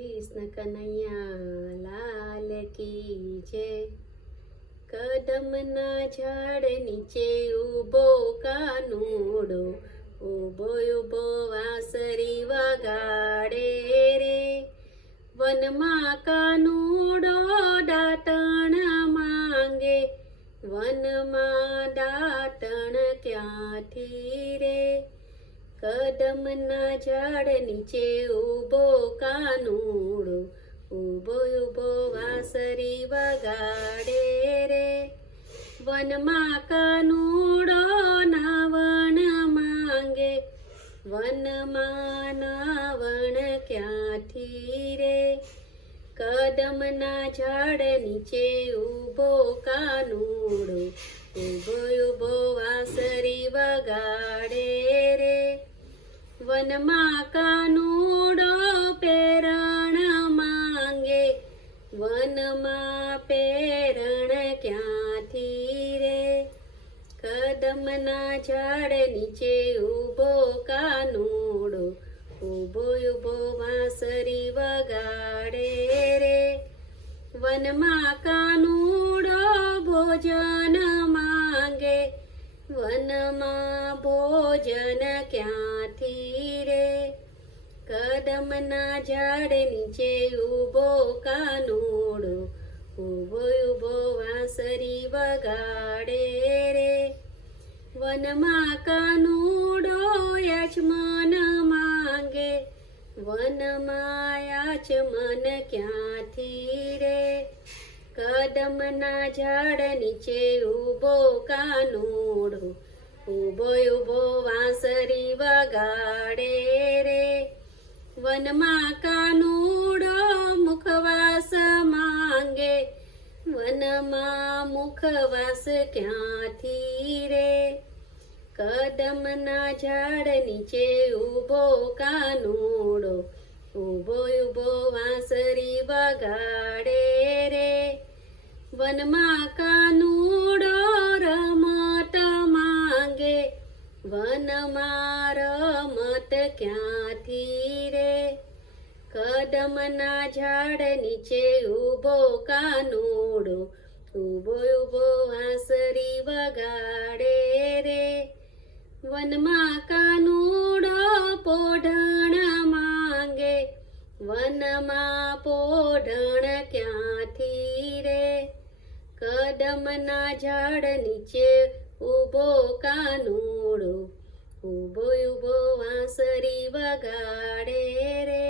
કૃષ્ણ કનૈયા લાલ કી જય। કદમના ઝાડ નીચે ઊભો કાનુડો, ઊભો ઊભો વાંસળી વગાડે રે। વનમાં કાનુડો દાતણ માંગે, વનમાં દાતણ ક્યાંથી રે। કદમના ઝાડ નીચે ઊભો કાનુડો, ઊભો ઊભો વાંસળી વગાડે રે। વનમાં કાનુડો નાવણ માંગે, વનમાં નાવણ ક્યાંથી રે। કદમના ઝાડ નીચે ઊભો કાનુડો, ઊભો ઊભો વાંસળી વગાડે રે। વનમાં કાનુડો પેરણ માંગે, વનમાં પેરણ ક્યાંથી રે। કદમના ઝાડ નીચે ઊભો કાનુડો, ઊભો ઊભો વાંસળી વગાડે રે। વનમાં કાનુડો ભોજન માંગે, વનમાં ભોજન ક્યાંથી રે। કદમના ઝાડ નીચે ઊભો કાનુડો, ઊભો ઊભો વાંસળી વગાડે રે। વનમાં કાનુડો યજમાન માંગે, વનમાં યજમાન ક્યાંથી રે। કદમના ઝાડ નીચે ઊભો કાનુડો, ઊભો ઊભો વાંસળી વગાડે રે। વનમાં કાનુડો મુખવાસ માંગે, વનમાં મુખવાસ ક્યાંથી રે। કદમના ઝાડ નીચે ઊભો કાનુડો, ઊભો ઊભો વાંસળી વગાડે રે। વનમાં કાનુડો રમત માંગે, વનમાં રમત ક્યાંથી રે। કદમના ઝાડ નીચે ઊભો કાનુડો, ઊભો ઊભો વાંસળી વગાડે રે। વનમાં કાનુડો પોઢણ માંગે, વનમાં પોઢણ ક્યાંથી રે। કદમના ઝાડ નીચે ઊભો કાનુડો, ઊભો ઊભો વાંસળી વગાડે રે।